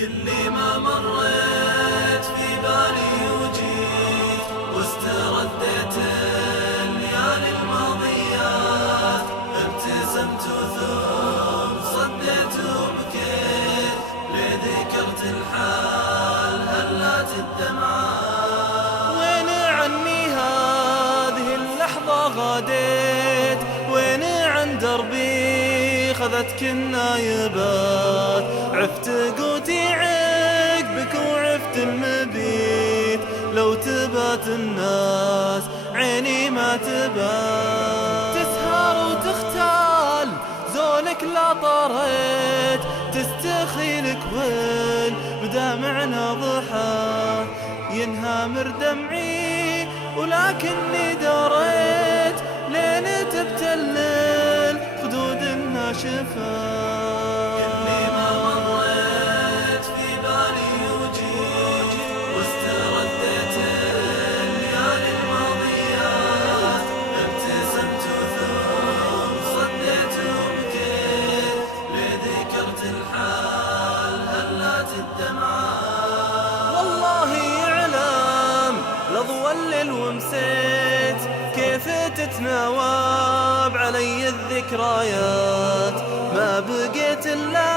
كل ما مريت في بالي وجيت واسترديت الليالي الماضيات، ابتسمت ثم صديت وبكيت لذكرت الحال هلات الدمعات. وين عني هذه اللحظة غاديت، وين عن دربي خذتك النايبات، عفت قوتي عقبك وعفت المبيت، لو تبات الناس عيني ما تبات. تسهر وتختال زولك لا طريت، تستخيلك وين بدمعنا ضحى، ينهامر دمعي ولكني دريت لين تبتلل خدود الناشفة. كل ما مريت في بالي وجيت واسترديت الليالي الماضيات، ابتسمت ثم صديت وبكيت لذكرت الحال هلات الدمعات. والله يعلم لضوى الليل ومسيت كيف تتناوب علي الذكريات، ما بقيت إلا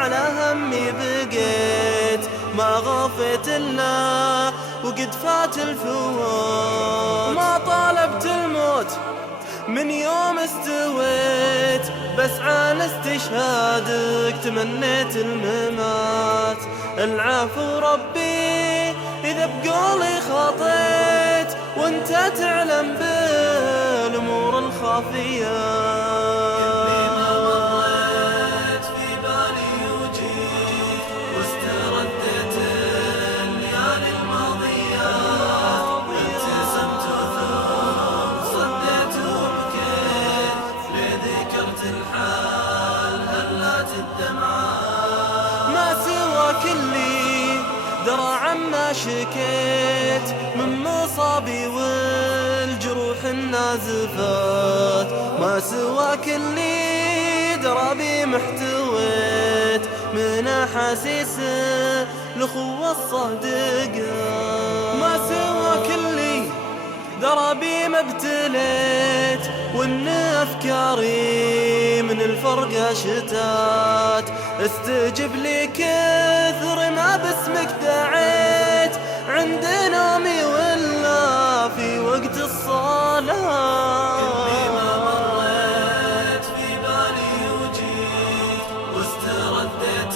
على همي بقيت، ما غفيت إلا وقد فات الفوات. ما طالبت الموت من يوم استويت، بس عن استشهادك تمنيت الممات. العفو ربي إذا بقولي خطيت، وانت تعلم بالأمور الخافية. كل ما مريت في بالي وجيت واسترديت الليالي الماضيات، ابتسمت ثم صديت وبكيت لذكرت الحال هلات الدمعات. ما سواك اللي درى عما شكيت من مصابي والجروح النازفات، ما سواك اللي درى بي محتويت من أحاسيس الأخوة الصادقة. ما سواك اللي درى بي ما ابتليت، وان افكاري من الفرقة شتات. استجب لي كثر ما باسمك دعيت، عند نومي ولا في وقت الصلاة. كل ما مريت في بالي وجيت واسترديت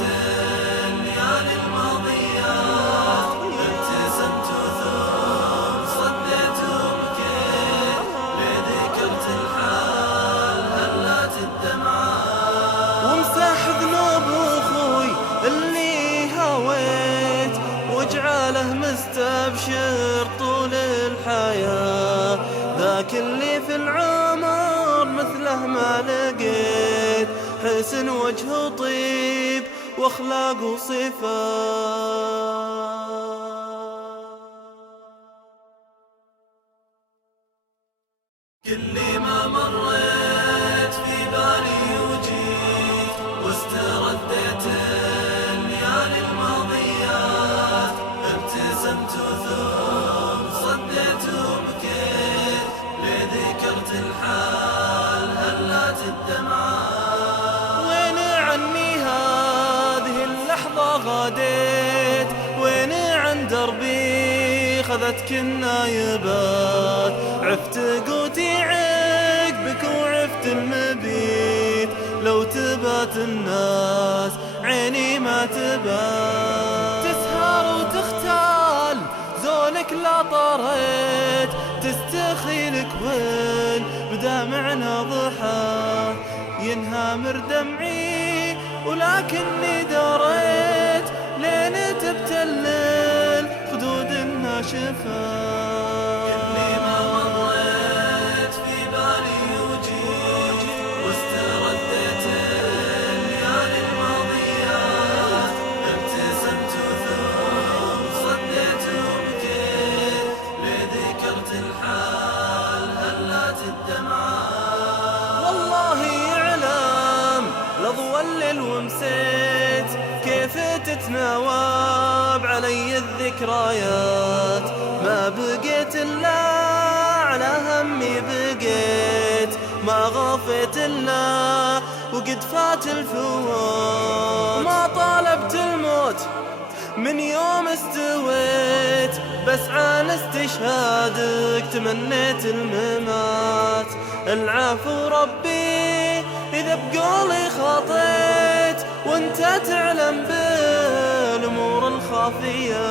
الليالي الماضيات، ابتسمت ثم صديت وبكيت لذكرت الحال هلات الدمعات. وامسح ذنوب اخوي اللي هويت، واجعله مستبشر طول الحياة، ذاك اللي في العمر مثله ما لقيت، حسن وجه طيب واخلاق وصفات. كل ما مريت في بالي وجيت واسترديت الليالي الماضيات، ابتسمت ثم صديت وبكيت لذكرت الحال هلات الدمعات. وين عني هذه اللحظة غاديت، وين عن دربي خذتك النايبات، عفت قوتي عقبك وعفت المبيت، لو تبات الناس عيني ما تبات. تسهر وتختال زولك لا طريت، تستخيلك وين بدمعنا ضحى، ينهامر دمعي ولكني دريت لين تبتلل خدود الناشفة. كل ما مريت في بالي وجيت واسترديت الليالي الماضيات، ابتسمت ثم صديت وبكيت لذكرت الحال هلات الدمعات. والله يعلم لضوى الليل ومسيت كيف تتناوب علي الذكريات، ما بقيت إلا على همي بقيت، ما غفيت إلا وقد فات الفوت. ما طالبت الموت من يوم استويت، بس عن استشهادك تمنيت الممات. العفو ربي إذا بقولي خطيت، وانت تعلم بالأمور الخافية.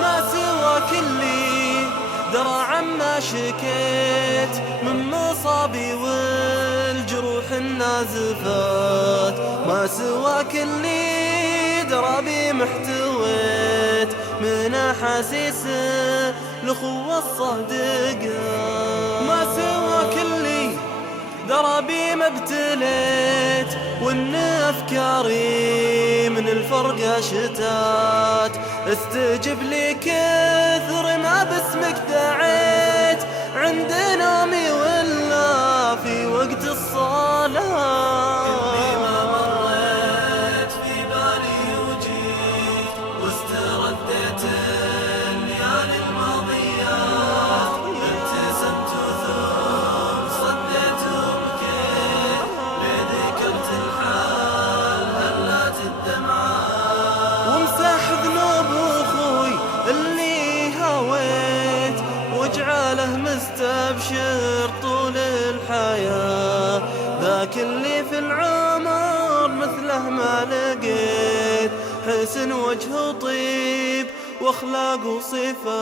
ما سواك اللي درى عما شكيت من مصابي والجروح النازفات، ما سواك اللي درى بي محتويت من أحاسيس الأخوة الصادقة. ما سواك اللي درى بي ما ابتليت، وان افكاري من الفرقة شتات. استجب لي كثر ما باسمك دعيت، عند نومي ولا في وقت الصلاة. كل ما مريت في بالي وجيت، واسترديت الليالي الماضيات. ابتسمت ثم صديت وبكيت، لذكرت الحال هلات الدمعات. وامسح ذنوب اخوي اللي هويت، واجعله مستبشر طول الحياة. ذاك اللي في العمر مثله ما لقيت، حسن وجه طيب واخلاق وصفات.